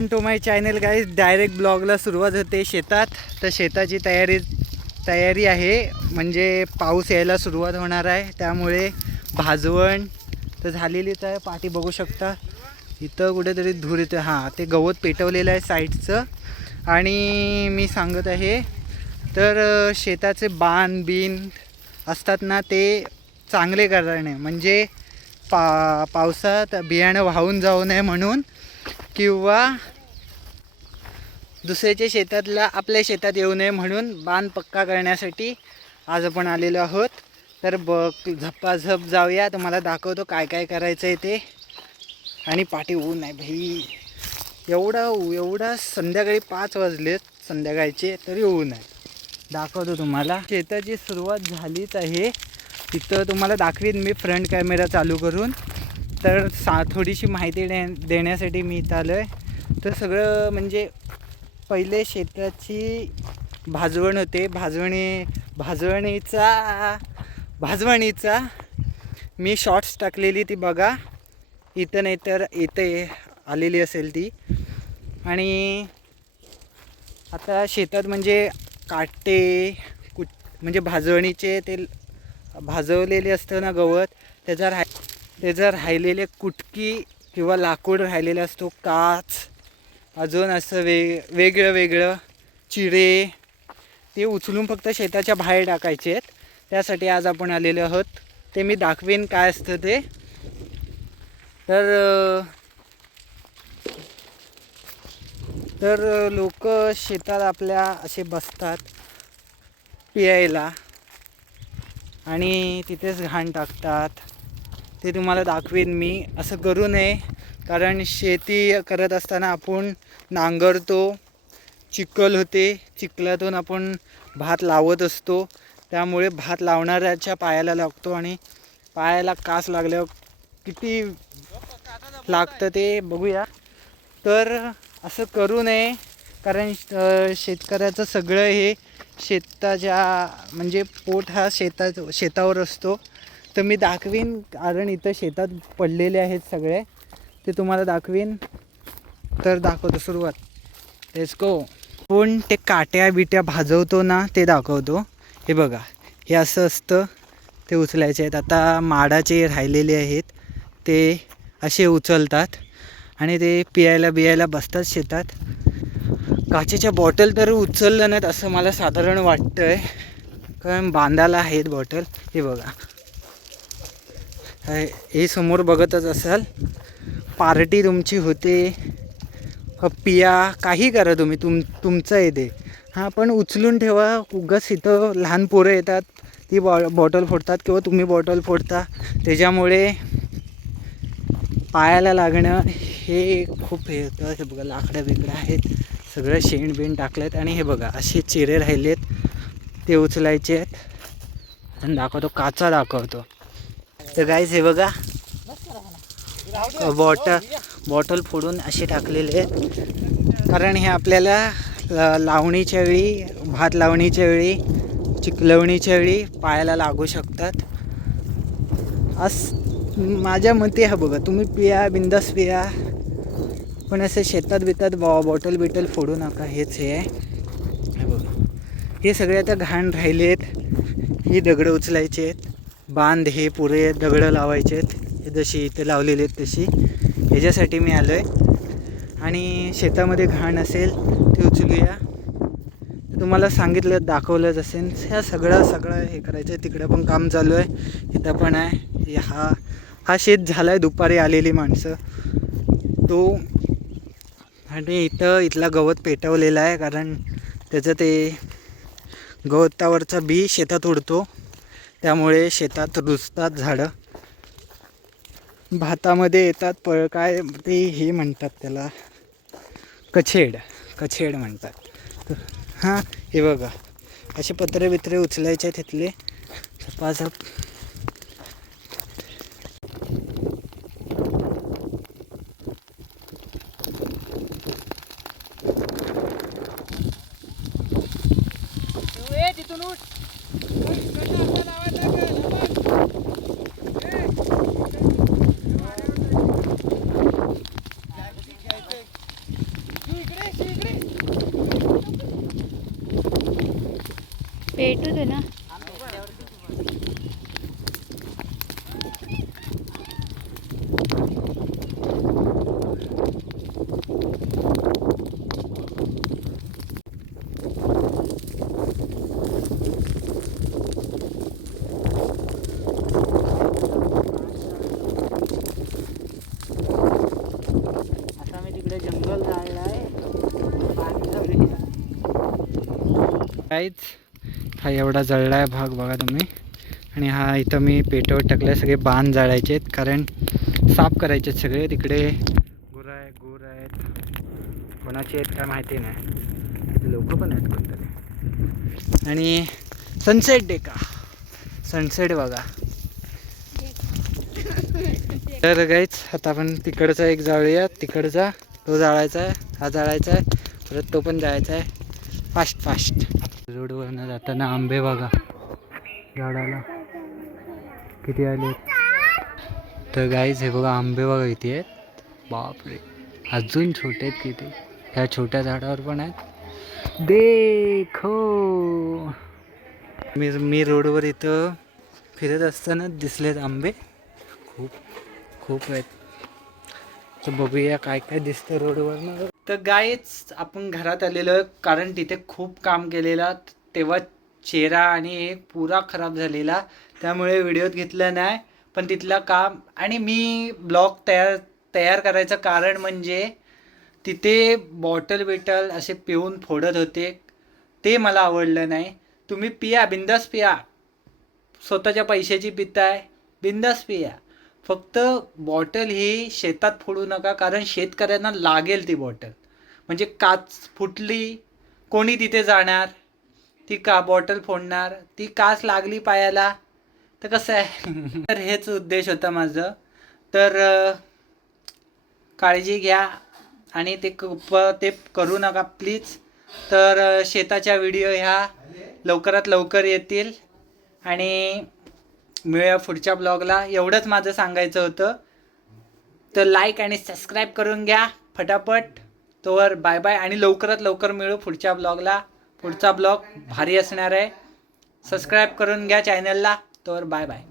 To my channel guys direct ब्लॉगला सुरुवात होते शेतात. तर शेताची तयारी तयारी आहे. म्हणजे पाऊस यायला सुरुवात होणार आहे. त्यामुळे भाजवण तर झालेलीच आहे पाठी बघू शकता. इथं कुठेतरी धूर येतं हां ते गवत पेटवलेलं आहे साईडचं. आणि मी सांगत आहे तर शेताचे बाण बिन असतात ना ते चांगले करणे. म्हणजे पा पावसात बियाणं वाहून जाऊ नये म्हणून किंवा दुसऱ्याच्या शेतातला आपल्या शेतात येऊ नये म्हणून बांध पक्का करण्यासाठी आज आपण आलेलो आहोत. तर बघ झप्पाझप जाऊया. तुम्हाला दाखवतो काय काय करायचं आहे ते. आणि पाठी ऊन आहे भाई. एवढा एवढा संध्याकाळी पाच वाजलेत संध्याकाळचे तरी ऊन आहे दाखवतो तुम्हाला. शेताची सुरुवात झालीच आहे. तिथं तुम्हाला दाखवीन मी फ्रंट कॅमेरा चालू करून. तर सा थोडीशी माहिती दे देण्यासाठी मी इथं आलो आहे तर सगळं म्हणजे पहिले शेताची भाजवण होते. भाजवणी भाजवणीचा भाजवणीचा मी शॉर्ट्स टाकलेली ती बघा. इथं नाही तर इथं आलेली असेल ती. आणि आता शेतात म्हणजे काटे कुट म्हणजे भाजवणीचे ते भाजवलेले असतं ना गवत त्याचा ते जर राहिलेले कुटकी किंवा लाकूड राहिलेलं असतो काच अजून असं वे वेगळं वेगळं चिरे ते उचलून फक्त शेताच्या बाहेर टाकायचे आहेत. त्यासाठी आज आपण आलेलो आहोत. ते मी दाखवेन काय असतं ते. तर तर लोक शेतात आपल्या असे बसतात पियायला आणि तिथेच घाण टाकतात. ते तुम्हाला दाखवेन मी. असं करू नये कारण शेती करत असताना आपण नांगरतो चिखल होते चिखलातून आपण भात लावत असतो. त्यामुळे भात लावणाऱ्याच्या पायाला लागतो आणि पायाला कास लागल्यावर किती लागतं ते बघूया. तर असं करू नये कारण शेतकऱ्याचं सगळं हे शेताच्या म्हणजे पोट हा शेता शेतावर असतो. तर मी दाखवीन कारण इथं शेतात पडलेले आहेत सगळे. ते तुम्हाला दाखवीन. तर दाखवतो सुरुवात. लेट्स गो पण ते काट्या बिट्या भाजवतो ना ते दाखवतो. हे बघा हे असं असतं. ते उचलायचे आहेत. आता माडाचे राहिलेले आहेत. ते असे उचलतात आणि ते पियायला बियायला बसतात शेतात. काचेच्या बॉटल तर उचललं नाहीत असं मला साधारण वाटतं आहे कारण बांधायला आहेत बॉटल. हे बघा. हे समोर बघतच असाल पार्टी तुमची होते. पिया काही करा तुम्ही तुम तुमचं आहे ते. हां पण उचलून ठेवा उगाच इथं लहान पोरं येतात ती बॉ बॉटल फोडतात किंवा तुम्ही बॉटल फोडता. त्याच्यामुळे पायाला लागणं हे खूप हे होतं. हे बघा लाकडं बिकडं आहेत. सगळं शेण बिण टाकलं आहेत आणि हे बघा असे चिरे राहिले आहेत ते उचलायचे आहेत. आणि दाखवतो काचा दाखवतो. तर गाईज हे बघा. बॉटल बॉटल फोडून असे टाकलेले आहेत. कारण हे आपल्याला लावणीच्या वेळी भात लावणीच्या वेळी चिकलवणीच्या वेळी पायाला लागू शकतात. अस माझ्या मते हा बघा तुम्ही पिया बिंदास पिया. पण असे शेतात बितात बॉ बॉटल बिटल फोडू नका हेच हे. आहे हे बघा. हे सगळे आता घाण राहिलेत. ही दगडं उचलायचे आहेत. बांध हे पुरे दगडं लावायचे आहेत. हे जशी इथे लावलेली आहेत तशी. ह्याच्यासाठी मी आलो आहे आणि शेतामध्ये घाण असेल ते उचलूया. तुम्हाला सांगितलं दाखवलंच असेल. ह्या सगळं सगळं हे करायचं आहे तिकडं पण काम चालू आहे. इथं पण आहे. हा हा शेत झाला आहे दुपारी आलेली माणसं. तो आणि इथं इथला गवत पेटवलेला आहे. कारण त्याचं ते गवतावरचा बी शेतात उडतो. त्यामुळे शेतात रुजतात झाडं. भातामध्ये येतात पळ काय ते हे म्हणतात त्याला. कछेड कछेड म्हणतात. हां हे बघा. असे पत्रे बित्रे उचलायचे तिथले. झपाझप तिथून उठ. पेटू दे ना. आता मी तिकडे जंगल जाळलाय काहीच हा एवढा जळलाय भाग बघा तुम्ही. आणि हा इथं मी पेटवर टाकलाय सगळे बाण जाळायचे आहेत. कारण साफ करायचे आहेत सगळे. तिकडे गुरं आहे गुर आहेत. कोणाचे आहेत काय माहिती नाही. लोक पण आहेत कोणतरी. आणि सनसेट डे का? सनसेट बघा. तर गाईच आता आपण तिकडचा एक जाळूया तिकडचा तो जाळायचा आहे हा जाळायचा आहे. परत तो पण जायचा आहे. फास्ट फास्ट रोडवरनं जाताना आंबे बघा. झाडाला किती आले तर गाईज हे बघा आंबे बघा किती आहेत. बापरे. अजून छोटे आहेत किती? ह्या छोट्या झाडावर पण आहेत. देखो. मी मी रोडवर इथं फिरत असताना दिसलेत आंबे. खूप खूप आहेत. तर बघूया काय काय दिसतं रोडवर तर गायच आपण घरात आलेलो कारण तिथे खूप काम केलेला तेव्हा चेहरा आणि एक पुरा खराब झालेला त्यामुळे व्हिडिओत घेतलं नाही. पण तिथलं काम आणि मी ब्लॉग तयार तयार करायचं कारण म्हणजे तिथे बॉटल बिटल असे पिऊन फोडत होते. ते मला आवडलं नाही. तुम्ही पिया बिंदास पिया. स्वतःच्या पैशाची पिताय बिंदास पिया. फक्त बॉटल ही शेतात फोडू नका कारण शेतकऱ्यांना लागेल ती बॉटल. म्हणजे काच फुटली कोणी तिथे जाणार ती का बॉटल फोडणार ती काच लागली पायाला तर कसं आहे? तर हेच उद्देश होता माझं. तर काळजी घ्या आणि ते क- प- ते करू नका प्लीज. तर शेताच्या व्हिडिओ ह्या लवकरात लवकर येतील आणि मिळूया पुढच्या ब्लॉगला. एवढंच माझं सांगायचं होतं. तर लाईक आणि सबस्क्राईब करून घ्या फटाफट. तोवर बाय बाय आणि लवकरात लवकर मिळू पुढच्या ब्लॉगला पुढचा ब्लॉग भारी असणार आहे. सबस्क्राईब करून घ्या चॅनलला तोवर बाय बाय